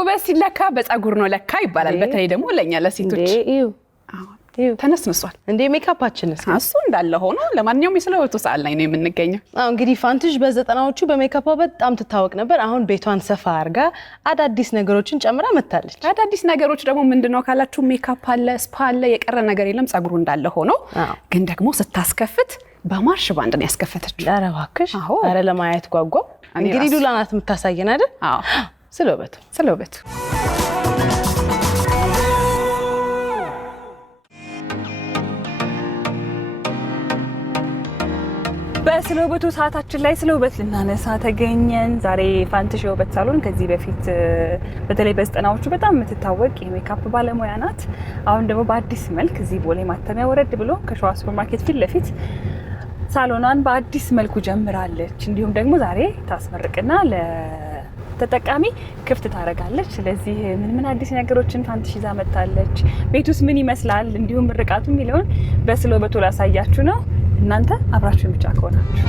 ውበት ሲለካ በፀጉር ነው ለካ ይባላል። በተለይ ደግሞ ለኛ ለሴቶች ተነስንሷል እንዴ ሜካፓችንስ እሱ እንዳለ ሆኖ ለማንኛውም የስለውቱ ሰዓት ላይ ነው የምንገኘው። እንግዲህ ፋንትሽ በ90ዎቹ በሜካፓ በጣም ትታወቅ ነበር። አሁን ቤቷን ሰፋ አርጋ አዳዲስ ነገሮችን ጨምራ መጣለች። አዳዲስ ነገሮች ደግሞ ምንድነው ካላችሁ ሜካፕ አለ፣ ስፓ አለ፣ የቀረ ነገር የለም። ፀጉሩ እንዳለ ሆኖ ግን ደግሞ ስታስከፍት በማርሽ ባንድ ነው ያስከፈተችው። ኧረ እባክሽ ኧረ ለማየት ጓጓ። እንግዲህ ሉላ ናት የምታሳየን አይደል? አዎ ስለውበቱ በስለውበቱ ሰዓታችን ላይ ስለውበት ልናነሳ ተገኘን። ዛሬ ፋንትሽ የውበት ሳሎን ከዚህ በፊት በተለይ በ90ዎቹ በጣም የምትታወቅ የሜካፕ ባለሙያ ናት። አሁን ደግሞ በአዲስ መልክ እዚህ ቦሌ ማተሚያ ወረድ ብሎ ከሸዋ ሱፐርማርኬት ፊት ለፊት ሳሎኗን በአዲስ መልኩ ጀምራለች። እንዲሁም ደግሞ ዛሬ ታስመርቅና ለተጠቃሚ ክፍት ታደርጋለች። ስለዚህ ምን አዲስ ነገሮችን ፋንትሽ ይዛ መጣለች፣ ቤቱስ ምን ይመስላል፣ እንዲሁም ምርቃቱ የሚለውን በስለውበቱ ላሳያችሁ ነው። እናንተ አብራችሁን ብቻ ከሆናችሁ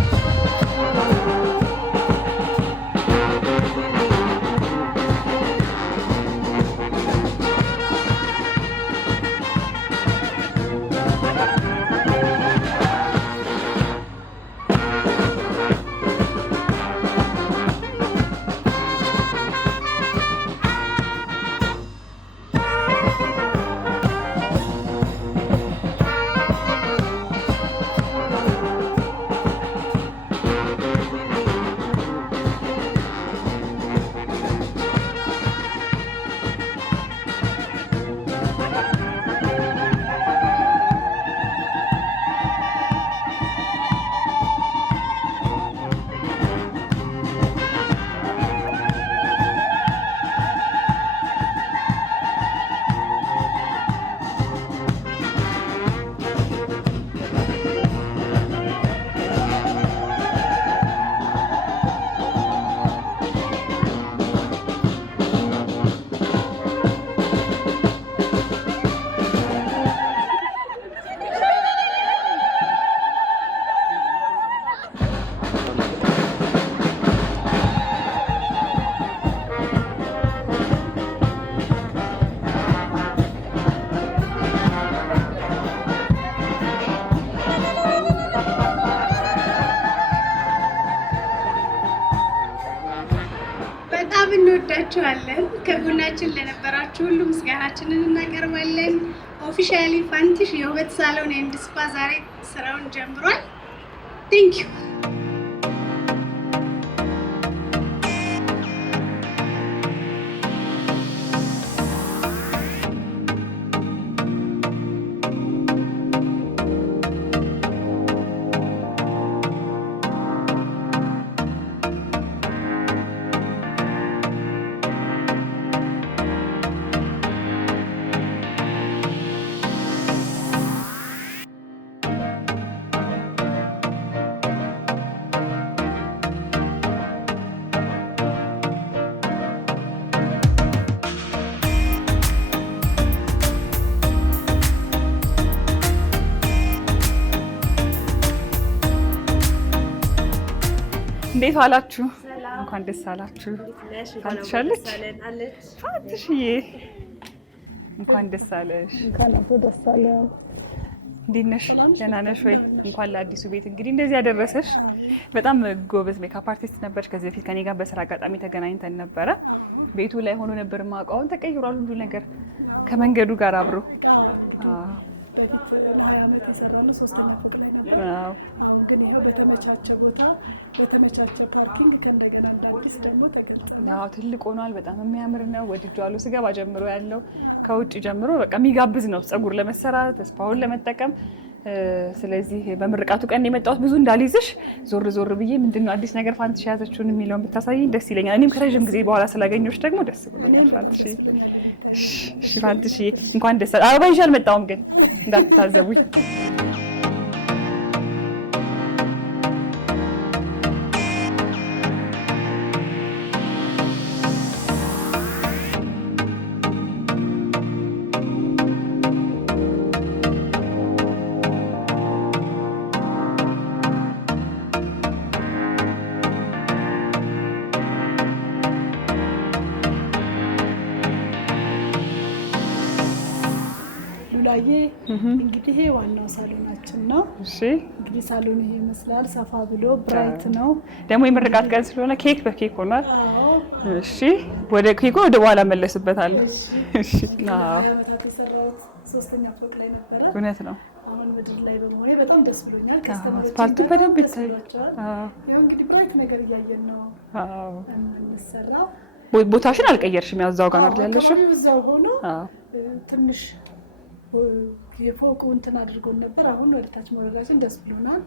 እንወዳችኋለን። ከጎናችን ለነበራችሁ ሁሉ ምስጋናችንን እናቀርባለን። ኦፊሻሊ ፋንትሽ የውበት ሳሎን ኤንድ ስፓ ዛሬ ስራውን ጀምሯል። ቴንክ ዩ። እንዴት ዋላችሁ? እንኳን ደስ አላችሁ። ፋንትሻለች ፋንትሽዬ እንኳን ደስ አለሽ። እንኳን አብሮ ደስ አለ። እንዴት ነሽ? ደህና ነሽ ወይ? እንኳን ለአዲሱ ቤት እንግዲህ እንደዚህ ያደረሰሽ። በጣም ጎበዝ ሜካፕ አርቲስት ነበርሽ። ከዚህ በፊት ከኔ ጋር በስራ አጋጣሚ ተገናኝተን ነበረ። ቤቱ ላይ ሆኖ ነበር ማውቀውን ተቀይሯል ሁሉ ነገር ከመንገዱ ጋር አብሮ። በፊት ወደ 20 ዓመት የሰራነው 3ኛ ፎቅ ላይ ነበር። አሁን ግን ይሄው በተመቻቸ ቦታ በተመቻቸ ፓርኪንግ ከእንደገና አዲስ ደግሞ ተገልጿል። አዎ ትልቅ ሆኗል። በጣም የሚያምር ነው። ወድጄዋለሁ። ስገባ ጀምሮ ያለው ከውጭ ጀምሮ በቃ የሚጋብዝ ነው ፀጉር ለመሰራት ስፓውን ለመጠቀም። ስለዚህ በምርቃቱ ቀን የመጣሁት ብዙ እንዳልይዝሽ ዞር ዞር ብዬ ምንድነው አዲስ ነገር ፋንትሽ ያዘችውን የሚለውን ብታሳይኝ ደስ ይለኛል። እኔም ከረጅም ጊዜ በኋላ ስላገኘሁሽ ደግሞ ደስ ብሎኛል ፋንትሽ። እሺ ፋንትሽ እንኳን ደስ አለሽ። አበባ ይዤ አልመጣሁም ግን እንዳትታዘቡኝ። ዳዬ እንግዲህ ይሄ ዋናው ሳሎናችን ነው። እሺ እንግዲህ ሳሎን ይሄ ይመስላል። ሰፋ ብሎ ብራይት ነው። ደግሞ የምርቃት ቀን ስለሆነ ኬክ በኬክ ሆኗል። እሺ ወደ ኬኩ ወደ በኋላ መለስበታለሁ። እሺ ዓመታት የሰራሁት 3ኛ ፎቅ ላይ ነበረ። እውነት ነው። አሁን ምድር ላይ በመሆኔ በጣም ደስ ብሎኛል። አስፓልቱ በደንብ ይታያል። ያው እንግዲህ ብራይት ነገር እያየን ነው የምንሰራው። ቦታሽን አልቀየርሽም? ያው እዛው ጋር ነው ያለሽው? እዛው ሆኖ ትንሽ የፎቁ እንትን አድርጎን ነበር። አሁን ወደ ታች መውረዳችን ደስ ብሎናል።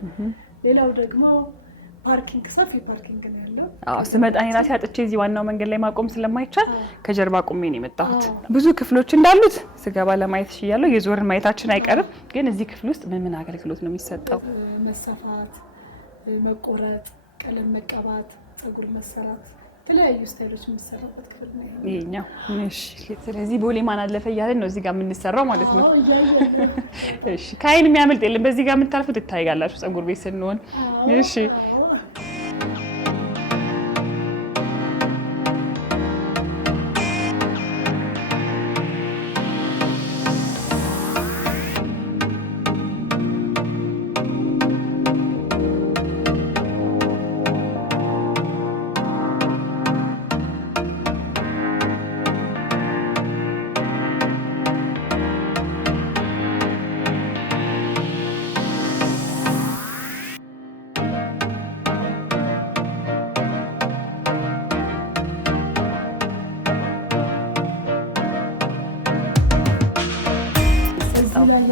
ሌላው ደግሞ ፓርኪንግ፣ ሰፊ ፓርኪንግ ነው ያለው። ስመጣ እኔ ራሴ አጥቼ እዚህ ዋናው መንገድ ላይ ማቆም ስለማይቻል ከጀርባ ቆሜ ነው የመጣሁት። ብዙ ክፍሎች እንዳሉት ስገባ ለማየት እችላለሁ። የዞርን ማየታችን አይቀርም። ግን እዚህ ክፍል ውስጥ ምን አገልግሎት ነው የሚሰጠው? መሰፋት፣ መቆረጥ፣ ቀለም መቀባት፣ ፀጉር መሰራት፣ የተለያዩ ስታይሎች የሚሰራበት ክፍል ነው ይሄኛው። እሺ ስለዚህ ቦሌ ማን አለፈ እያለን ነው እዚህ ጋር የምንሰራው ማለት ነው። እሺ ከአይን የሚያመልጥ የለም። በዚህ ጋር የምታልፉት ትታያላችሁ ፀጉር ቤት ስንሆን። እሺ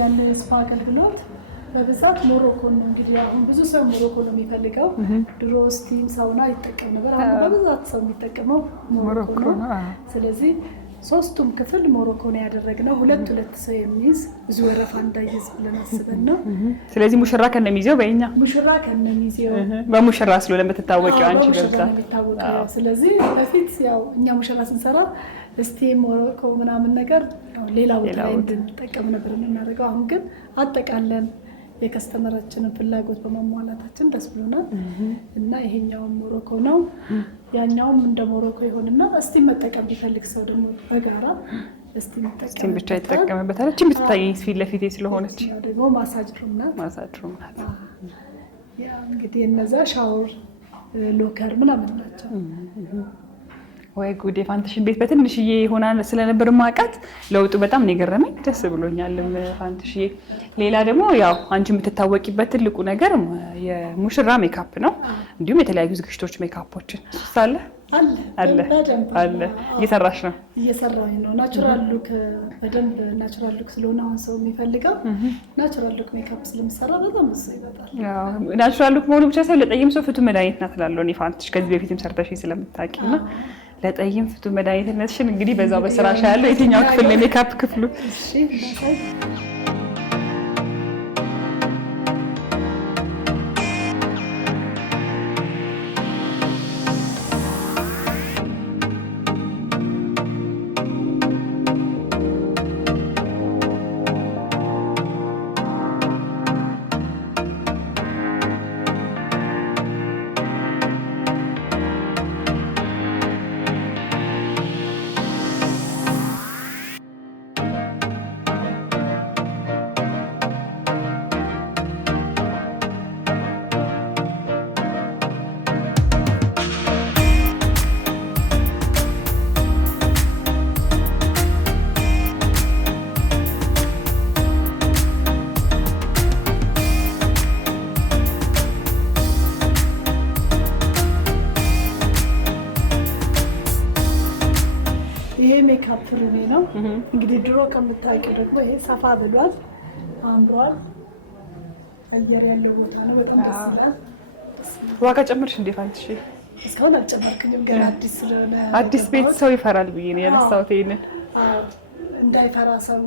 ያለ ስፓ አገልግሎት በብዛት ሞሮኮ ነው። እንግዲህ አሁን ብዙ ሰው ሞሮኮ ነው የሚፈልገው። ድሮ ስቲም ሳውና ይጠቀም ነበር። አሁን በብዛት ሰው የሚጠቀመው ሞሮኮ ነው። ስለዚህ 3ቱም ክፍል ሞሮኮ ነው ያደረግነው። 2 ሰው የሚይዝ ብዙ ወረፋ እንዳይዝ ብለን አስበን ነው። ስለዚህ ሙሽራ ከነሚዜው በእኛ ሙሽራ ከነሚዜው በሙሽራ ስለሆነ የምትታወቂው አንቺ በብዛት። ስለዚህ በፊት ያው እኛ ሙሽራ ስንሰራ ስቲም ሞሮኮ ምናምን ነገር ሌላ ቦታ ላይ እንድንጠቀም ነበር የምናደርገው። አሁን ግን አጠቃለን የከስተመራችንን ፍላጎት በማሟላታችን ደስ ብሎናል እና ይሄኛውም ሞሮኮ ነው፣ ያኛውም እንደ ሞሮኮ ይሆንና እስቲም መጠቀም ቢፈልግ ሰው ደግሞ በጋራ እስቲም ብቻ ይጠቀምበታል። እቺ የምትታየኝ ፊት ለፊቴ ስለሆነች ደግሞ ማሳጅ ሩም ናት። ማሳጅ ሩም ናት። ያ እንግዲህ እነዛ ሻወር ሎከር ምናምን ናቸው። ወይ ጉድ! የፋንትሽን ቤት በትንሽዬ ይሆናል ስለነበር ማቃት ለውጡ በጣም ነው የገረመኝ። ደስ ብሎኛል ፋንትሽዬ። ሌላ ደግሞ ያው አንቺ የምትታወቂበት ትልቁ ነገር የሙሽራ ሜካፕ ነው። እንዲሁም የተለያዩ ዝግጅቶች ሜካፖችን አለ አለ አለ። እየሰራሽ ነው? እየሰራኝ ነው። ናቹራል ሉክ በደንብ ናቹራል ሉክ ስለሆነ አሁን ሰው የሚፈልገው ናቹራል ሉክ ሜካፕ ስለምሰራ በጣም ብዙ ይመጣል። ያው ናቹራል ሉክ መሆኑ ብቻ ሳይሆን ለጠይም ሰው ፍቱን መድኃኒት ናት እላለሁ እኔ ፋንትሽ። ከዚህ በፊትም ሰርተሽ ስለምታውቂና ለጠይም ፍቱን መድኃኒትነትሽን እንግዲህ በዛው በስራሽ ያለው የትኛው ክፍል ነው ሜካፕ ክፍሉ? ሜካፕ ሩሜ ነው እንግዲህ። ድሮ ከምታውቂው ደግሞ ይሄ ሰፋ ብሏል፣ አምሯል። አየር ያለው ቦታ ነው። በጣም ደስ ይላል። ዋጋ ጨምርሽ እንዴ ፋንትሽ? እስካሁን አልጨመርክኝም፣ ገና አዲስ ስለሆነ። አዲስ ቤት ሰው ይፈራል ብዬ ነው ያነሳሁት ይሄንን። እንዳይፈራ ሰው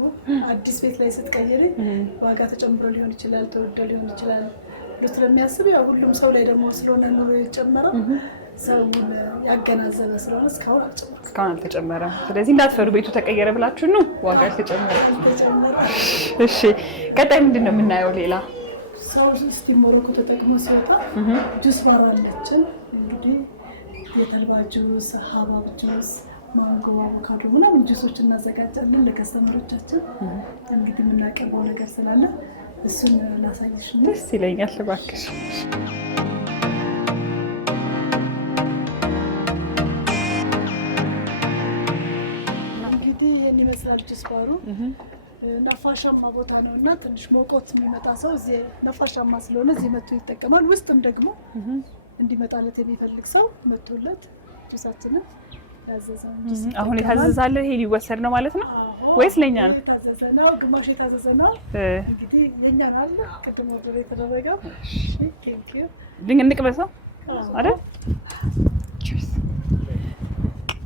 አዲስ ቤት ላይ ስትቀይሪ ዋጋ ተጨምሮ ሊሆን ይችላል፣ ተወዶ ሊሆን ይችላል ብሎ ስለሚያስብ ያው ሁሉም ሰው ላይ ደግሞ ስለሆነ ኑሮ የጨመረው ሰውን ያገናዘበ ስለሆነ እስካሁን አልተጨመረም። ስለዚህ እንዳትፈሩ፣ ቤቱ ተቀየረ ብላችሁ ነው ዋጋ አልተጨመረ። እሺ ቀጣይ ምንድን ነው የምናየው? ሌላ ሰው ስቲም ሞሮኮ ተጠቅሞ ሲወጣ ጁስ ባር አለችን። እንግዲህ የተልባ ጁስ፣ ሀባብ ጁስ፣ ማንጎ፣ አቮካዶ ምናምን ጁሶች እናዘጋጃለን ለከስተመሮቻችን። እንግዲህ የምናቀርበው ነገር ስላለ እሱን ላሳይሽ። ደስ ይለኛል እባክሽ። እንግዲህ ይህን ይመስላል ጁስ ባሩ። ነፋሻማ ቦታ ነው እና ትንሽ ሞቆት የሚመጣ ሰው እዚህ ነፋሻማ ስለሆነ እዚህ መጥቶ ይጠቀማል። ውስጥም ደግሞ እንዲመጣለት የሚፈልግ ሰው መጥቶለት ጁሳችንን ያዘዘውን ጁስ አሁን የታዘዛለ ይሄ ሊወሰድ ነው ማለት ነው ወይስ ለኛ ነው? የታዘዘ ነው፣ ግማሽ የታዘዘ ነው። እንግዲህ ለኛ ነው አለ ቅድም ወደ የተደረገ። ቴንክ ዩ እንቅመሰው አይደል? ቺርስ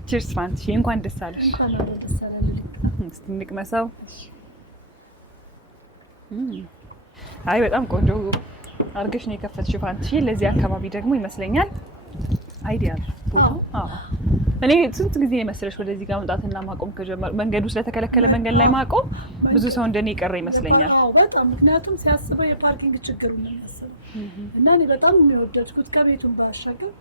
ቺርስ ፋንትሽ፣ እንኳን ደስ አለሽ። እንኳን ደስ አለሽ። እስቲ እንቅመሰው። አይ በጣም ቆንጆ አርገሽ ነው የከፈትሽው ፋንትሽ። ለዚህ አካባቢ ደግሞ ይመስለኛል አይዲያል ቦታ። እኔ ስንት ጊዜ መስለሽ ወደዚህ ጋር መምጣትና ማቆም ከጀመረ መንገዱ ስለተከለከለ መንገድ ላይ ማቆም ብዙ ሰው እንደኔ ቀረ ይመስለኛል። አዎ በጣም ምክንያቱም ሲያስበው የፓርኪንግ ችግሩ ነው የሚያስበው እና እኔ በጣም የሚወደድኩት ከቤቱም ባሻገር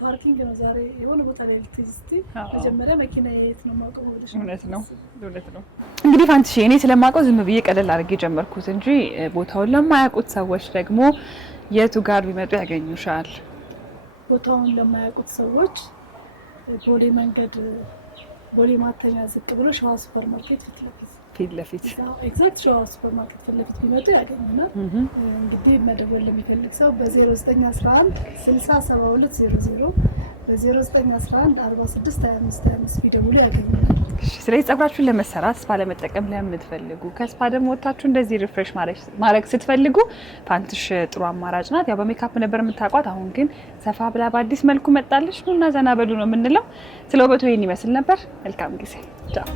ፓርኪንግ ነው። ዛሬ የሆነ ቦታ ላይ ልትይዝቲ መጀመሪያ መኪና የት ነው ማቆም ወደሽ? እውነት ነው። እንግዲህ ፋንትሽ እኔ ስለማውቀው ዝም ብዬ ቀለል አድርጌ ጀመርኩት እንጂ ቦታውን ለማያውቁት ሰዎች ደግሞ የቱ ጋር ቢመጡ ያገኙሻል? ቦታውን ለማያውቁት ሰዎች ቦሌ መንገድ ቦሌ ማተሚያ ዝቅ ብሎ ሸዋ ሱፐር ማርኬት ፊት ለፊት ኤግዛክት ሸዋ ሱፐር ማርኬት ፊት ለፊት ቢመጡ ያገኙናል። እንግዲህ መደወል ለሚፈልግ ሰው በ0911 607200 በ0911 462525 ቢደውሉ ያገኙናል። ስለዚህ ፀጉራችሁን ለመሰራት ስፓ ለመጠቀም ለምትፈልጉ ከስፓ ደግሞ ወጣችሁ እንደዚህ ሪፍሬሽ ማድረግ ስትፈልጉ ፋንትሽ ጥሩ አማራጭ ናት። ያው በሜካፕ ነበር የምታውቋት፣ አሁን ግን ሰፋ ብላ በአዲስ መልኩ መጣለች። ኑና ዘና በሉ ነው የምንለው። ስለ ውበቱ ይሄን ይመስል ነበር። መልካም ጊዜ። ቻው።